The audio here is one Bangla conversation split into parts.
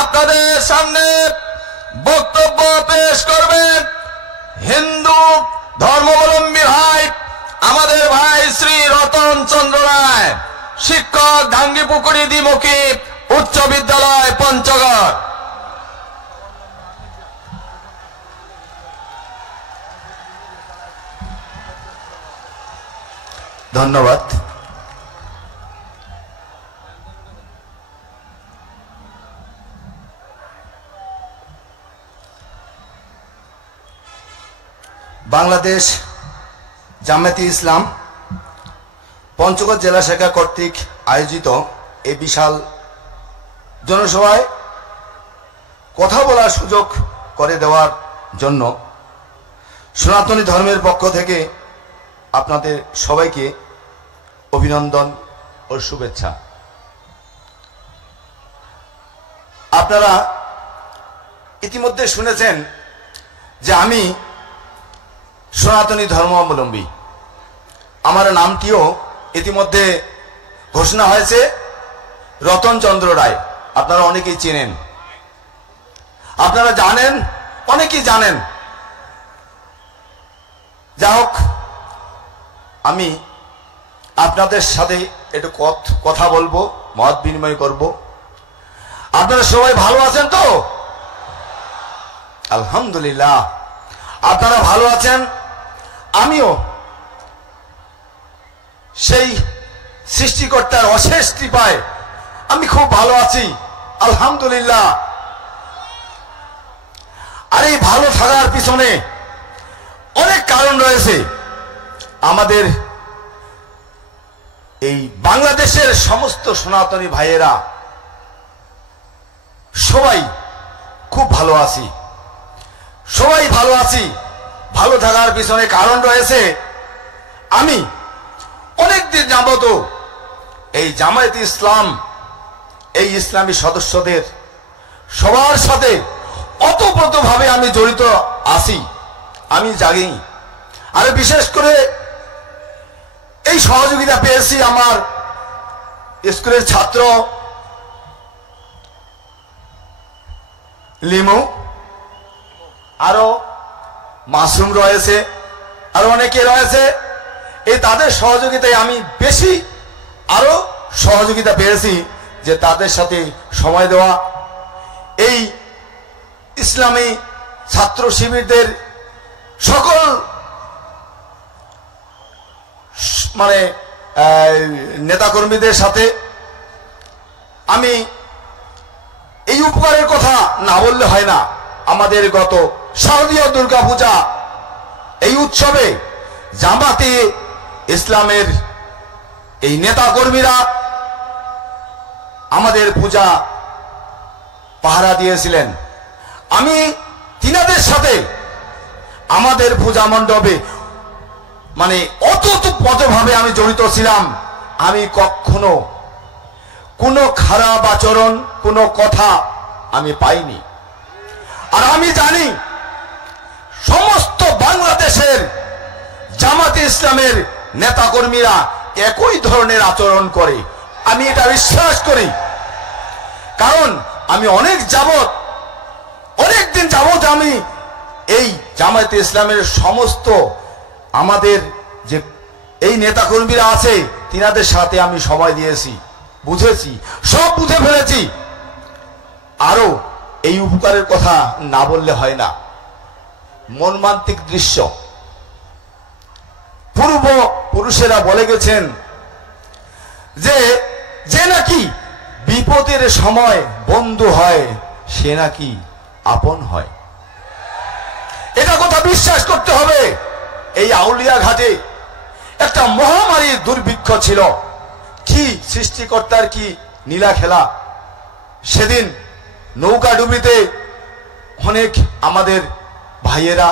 আপনাদের সামনে বক্তব্য পেশ করবেন হিন্দু ধর্মাবলম্বী ভাই, আমাদের ভাই শ্রী রতন চন্দ্র রায়, শিক্ষক ধাঙ্গিপুকুরি দ্বিমুখী উচ্চ বিদ্যালয় পঞ্চগড়। ধন্যবাদ। বাংলাদেশ জামায়াতে ইসলাম পঞ্চগড় জেলা শাখা কর্তৃক আয়োজিত এই বিশাল জনসভায় কথা বলার সুযোগ করে দেওয়ার জন্য সনাতনী ধর্মের পক্ষ থেকে আপনাদের সবাইকে অভিনন্দন ও শুভেচ্ছা। আপনারা ইতিমধ্যে শুনেছেন যে আমি সনাতনী ধর্মাবলম্বী। আমার নামটিও ইতিমধ্যে ঘোষণা হয়েছে, রতন চন্দ্র রায়। আপনারা অনেকেই চেনেন, আপনারা জানেন, অনেকেই জানেন। যা হোক, আমি আপনাদের সাথে একটু কথা বলবো, মত বিনিময় করব। আপনারা সবাই ভালো আছেন তো? আলহামদুলিল্লাহ, আপনারা ভালো আছেন। আমিও সেই সৃষ্টিকর্তার অশেষ কৃপায় আমি খুব ভালো আছি, আলহামদুলিল্লাহ। আর এই ভালো থাকার পিছনে অনেক কারণ রয়েছে। আমাদের এই বাংলাদেশের সমস্ত সনাতনী ভাইয়েরা সবাই খুব ভালো আছি, সবাই ভালো আছি। ভালো থাকার পিছনে কারণ রয়েছে, আমি অনেকদিন যাবত এই জামায়াতে ইসলাম, এই ইসলামী সদস্যদের সবার সাথে ওতপ্রোতভাবে আমি জড়িত আছি, আমি জানি। আর বিশেষ করে এই সহযোগিতা পেয়েছি আমার স্কুলের ছাত্র লিমু, আরো মাসুম রয়েছে, আরো অনেকে রয়েছে। এই তাদের সহযোগিতায় আমি বেশি আরো সহযোগিতা পেয়েছি, যে তাদের সাথে সময় দেওয়া, এই ইসলামী ছাত্র শিবিরদের সকল মানে নেতাকর্মীদের সাথে আমি এই উপকারের কথা না বললে হয় না। আমাদের গত শারদীয় দুর্গা পূজা, এই উৎসবে জামাতে ইসলামের এই নেতাকর্মীরা আমাদের পূজা পাহারা দিয়েছিলেন। আমি তিনাদের সাথে আমাদের পূজা মণ্ডপে মানে ওতপ্রোতভাবে আমি জড়িত ছিলাম। আমি কখনো কোনো খারাপ আচরণ, কোনো কথা আমি পাইনি। আর আমি জানি সমস্ত বাংলাদেশের জামাতে ইসলামের নেতাকর্মীরা একই ধরনের আচরণ করে, আমি এটা বিশ্বাস করি। কারণ আমি অনেক দিন যাবত আমি এই জামায়াতে ইসলামের সমস্ত আমাদের যে এই নেতাকর্মীরা আছে তিনাদের সাথে আমি সময় দিয়েছি, বুঝেছি, সব বুঝে ফেলেছি। আরো এই উপকারের কথা না বললে হয় না। মর্মান্তিক দৃশ্য, পূর্ব পুরুষেরা বলে গেছেন যে নাকি বিপদের সময় বন্ধু হয়, সে নাকি আপন হয়। এটা কথা বিশ্বাস করতে হবে। এই আউলিয়া ঘাটে একটা মহামারীর দুর্ভিক্ষ ছিল। কি সৃষ্টিকর্তার কি নীলা খেলা! সেদিন নৌকা ডুবিতে অনেক আমাদের ভাইয়েরা,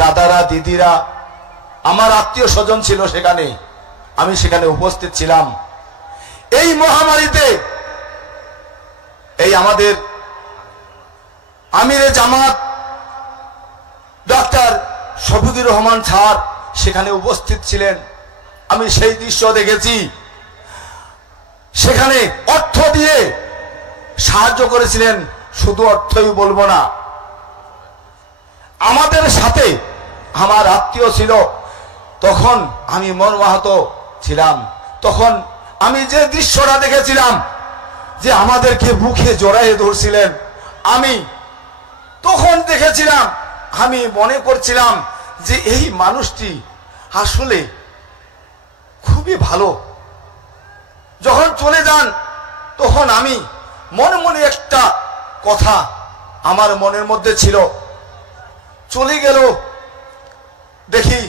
দাদারা, দিদিরা, আমার আত্মীয় স্বজন ছিল সেখানে, আমি সেখানে উপস্থিত ছিলাম। এই মহামারীতে এই আমাদের আমিরে জামাত ডক্টর শফিকুর রহমান স্যার সেখানে উপস্থিত ছিলেন। আমি সেই দৃশ্য দেখেছি। সেখানে অর্থ দিয়ে সাহায্য করেছিলেন, শুধু অর্থই বলবো না, আমাদের সাথে আমার আত্মীয় ছিল। তখন আমি মর্মাহত ছিলাম। তখন আমি যে দৃশ্যটা দেখেছিলাম, যে আমাদেরকে বুকে জড়াইয়ে ধরছিলেন, আমি তখন দেখেছিলাম, আমি মনে করছিলাম যে এই মানুষটি আসলে খুবই ভালো। যখন চলে যান, তখন আমি মনে মনে একটা কথা আমার মনের মধ্যে ছিল, চলে গেল দেখি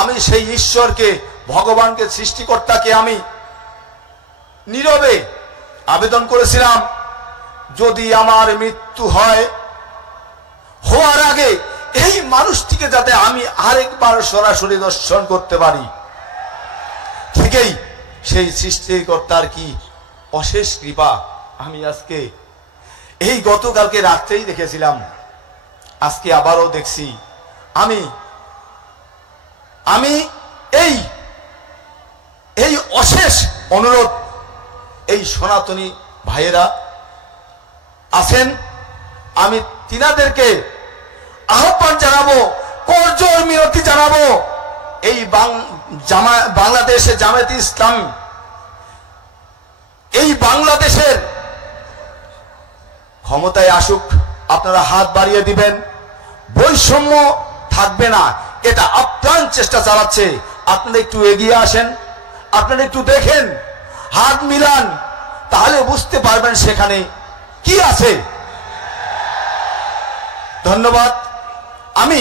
আমি সেই ঈশ্বরকে, ভগবানকে, সৃষ্টিকর্তাকে আমি নীরবে আবেদন করেছিলাম, যদি আমার মৃত্যু হয়, হওয়ার আগে এই মানুষটিকে যাতে আমি আরেকবার সরাসরি দর্শন করতে পারি। ঠিকই সেই সৃষ্টিকর্তার কি অশেষ কৃপা, আমি আজকে এই গতকালকে রাত্রেই দেখেছিলাম, আজকে আবারও দেখছি। আমি আমি এই এই অশেষ অনুরোধ, এই সনাতনী ভাইয়েরা আছেন, আমি তিনাদেরকে আহ্বান জানাবো, করজোড় মিনতি জানাবো, এই বাংলাদেশে জামায়াতে ইসলাম, এই বাংলাদেশের ক্ষমতায় আসুক, আপনারা হাত বাড়িয়ে দিবেন, বৈষম্য থাকবে না, এটা আপ্রাণ চেষ্টা চালাচ্ছে। আপনারা একটু এগিয়ে আসেন, আপনারা একটু দেখেন, হাত মিলান, তাহলে বুঝতে পারবেন সেখানে কি আছে। ধন্যবাদ। আমি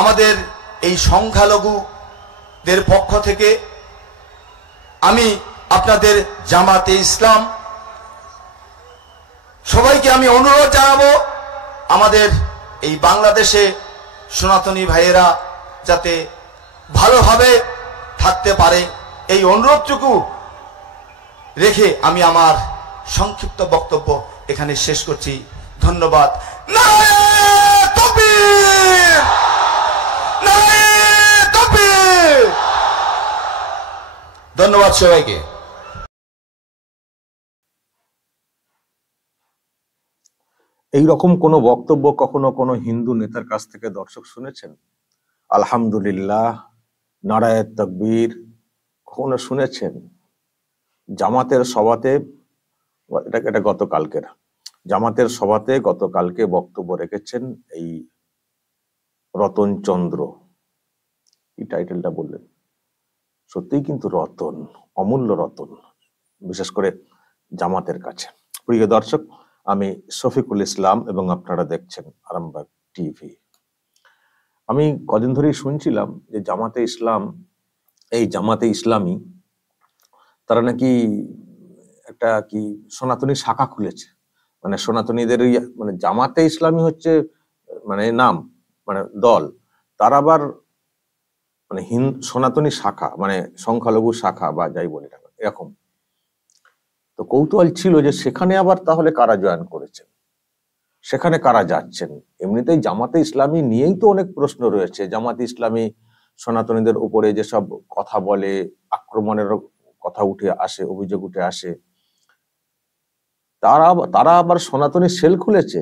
আমাদের এই সংখ্যালঘুদের পক্ষ থেকে আমি আপনাদের জামাতে ইসলাম সবাইকে আমি অনুরোধ জানাবো, আমাদের এই বাংলাদেশে সনাতনী ভাইয়েরা যাতে ভালোভাবে থাকতে পারে, এই অনুরোধটুকু রেখে আমি আমার সংক্ষিপ্ত বক্তব্য এখানে শেষ করছি। ধন্যবাদ। নারায়ে তাকবীর, নারায়ে তাকবীর। ধন্যবাদ সবাইকে। এইরকম কোনো বক্তব্য কখনো কোনো হিন্দু নেতার কাছ থেকে দর্শক শুনেছেন? আলহামদুলিল্লাহ, নারায়ে তাকবীর কখনো শুনেছেন? জামাতের সভাতে, এটা গতকালকের জামাতের সভাতে গতকালকে বক্তব্য রেখেছেন এই রতন চন্দ্র, এই টাইটেলটা বললেন, সত্যিই কিন্তু রতন, অমূল্য রতন, বিশেষ করে জামাতের কাছে। প্রিয় দর্শক, আমি শফিকুল ইসলাম এবং আপনারা দেখছেন আরামবাগ টিভি। আমি কদিন ধরেই শুনছিলাম যে জামাতে ইসলাম, এই জামাতে ইসলামী, তারা নাকি একটা কি সনাতনী শাখা খুলেছে। মানে সনাতনীদের মানে জামাতে ইসলামী হচ্ছে মানে নাম, মানে দল, তার আবার মানে সনাতনী শাখা, মানে সংখ্যালঘু শাখা বা যাই বলি না এরকম। তো কৌতূহল ছিল যে সেখানে আবার তাহলে কারা জয়েন করেছেন, সেখানে কারা যাচ্ছেন। এমনিতেই জামাতে ইসলামী নিয়েই তো অনেক প্রশ্ন রয়েছে। জামাতে ইসলামী সনাতনীদের উপরে যেসব কথা বলে, আক্রমণের কথা উঠে আসে, অভিযোগ উঠে আসে, তারা আবার সনাতনী সেল খুলেছে,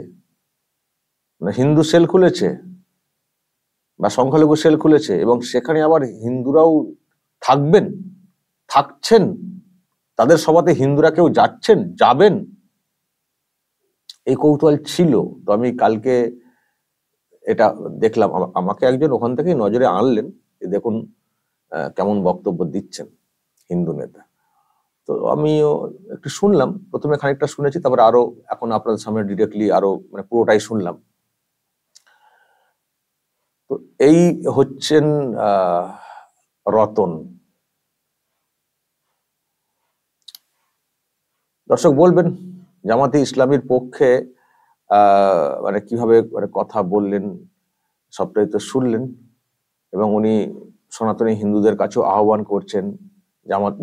মানে হিন্দু সেল খুলেছে বা সংখ্যালঘু সেল খুলেছে, এবং সেখানে আবার হিন্দুরাও থাকবেন, থাকছেন, তাদের সভাতে হিন্দুরা কেউ যাচ্ছেন, যাবেন, এই কৌতূহল ছিল। তো আমি কালকে এটা দেখলাম, আমাকে একজন ওখান থেকেই নজরে আনলেন, দেখুন কেমন বক্তব্য দিচ্ছেন হিন্দু নেতা। তো আমিও একটু শুনলাম, প্রথমে খানিকটা শুনেছি, তারপরে আরো এখন আপনাদের সামনে ডিরেক্টলি আরো মানে পুরোটাই শুনলাম। তো এই হচ্ছেন রতন। দর্শক বলবেন জামাতে ইসলামীর পক্ষে মানে কিভাবে মানে কথা বললেন, সবটাই তো শুনলেন, এবং উনি সনাতনী হিন্দুদের কাছেও আহ্বান করছেন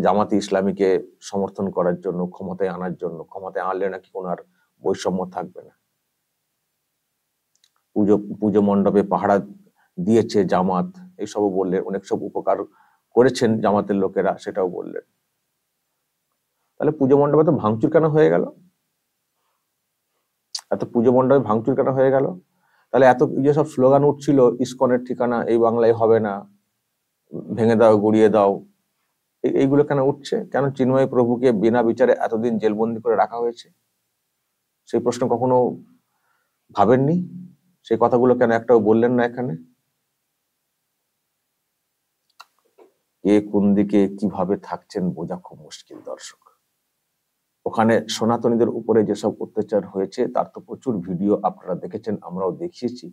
জামাতে ইসলামীকে সমর্থন করার জন্য, ক্ষমতায় আনার জন্য। ক্ষমতায় আনলে নাকি ওনার বৈষম্য থাকবে না। পুজো মণ্ডপে পাহারা দিয়েছে জামাত, এইসবও বললেন। অনেক সব উপকার করেছেন জামাতের লোকেরা, সেটাও বললেন। তাহলে পুজো মণ্ডপে তো ভাঙচুর কেন হয়ে গেল? এত পুজো মণ্ডপে ভাঙচুর কেন হয়ে গেল? তাহলে এত যেসব স্লোগান উঠছিল, ইসকনের ঠিকানা এই বাংলায় হবে না, ভেঙে দাও, গুড়িয়ে দাও, এইগুলো কেন উঠছে? কেন চিন্ময় প্রভুকে বিনা বিচারে এতদিন জেলবন্দি করে রাখা হয়েছে? সেই প্রশ্ন কখনো ভাবেননি? সেই কথাগুলো কেন একটাও বললেন না এখানে? কে কোন দিকে কিভাবে থাকছেন বোঝা খুব মুশকিল দর্শক। ওখানে সনাতনীদের উপরে যেসব অত্যাচার হয়েছে তার তো প্রচুর ভিডিও আপনারা দেখেছেন, আমরাও দেখিয়েছি।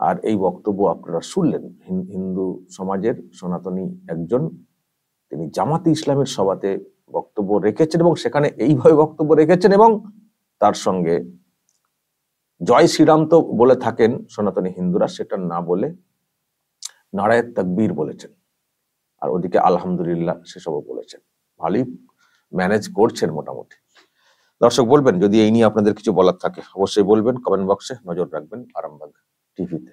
আর এই বক্তব্য আপনারা শুনলেন হিন্দু সমাজের সনাতনী একজন, তিনি জামাতে ইসলামের সভাতে বক্তব্য রেখেছেন এবং সেখানে এইভাবে বক্তব্য রেখেছেন এবং তার সঙ্গে জয় শ্রীরাম তো বলে থাকেন সনাতনী হিন্দুরা, সেটা না বলে নারায়ে তাকবীর বলেছেন, আর ওদিকে আলহামদুলিল্লাহ সেসবও বলেছেন। ভালোই ম্যানেজ করছেন মোটামুটি। দর্শক বলবেন যদি এই নিয়ে আপনাদের কিছু বলার থাকে অবশ্যই বলবেন, কমেন্ট বক্সে নজর রাখবেন আরামবাগ টিভিতে।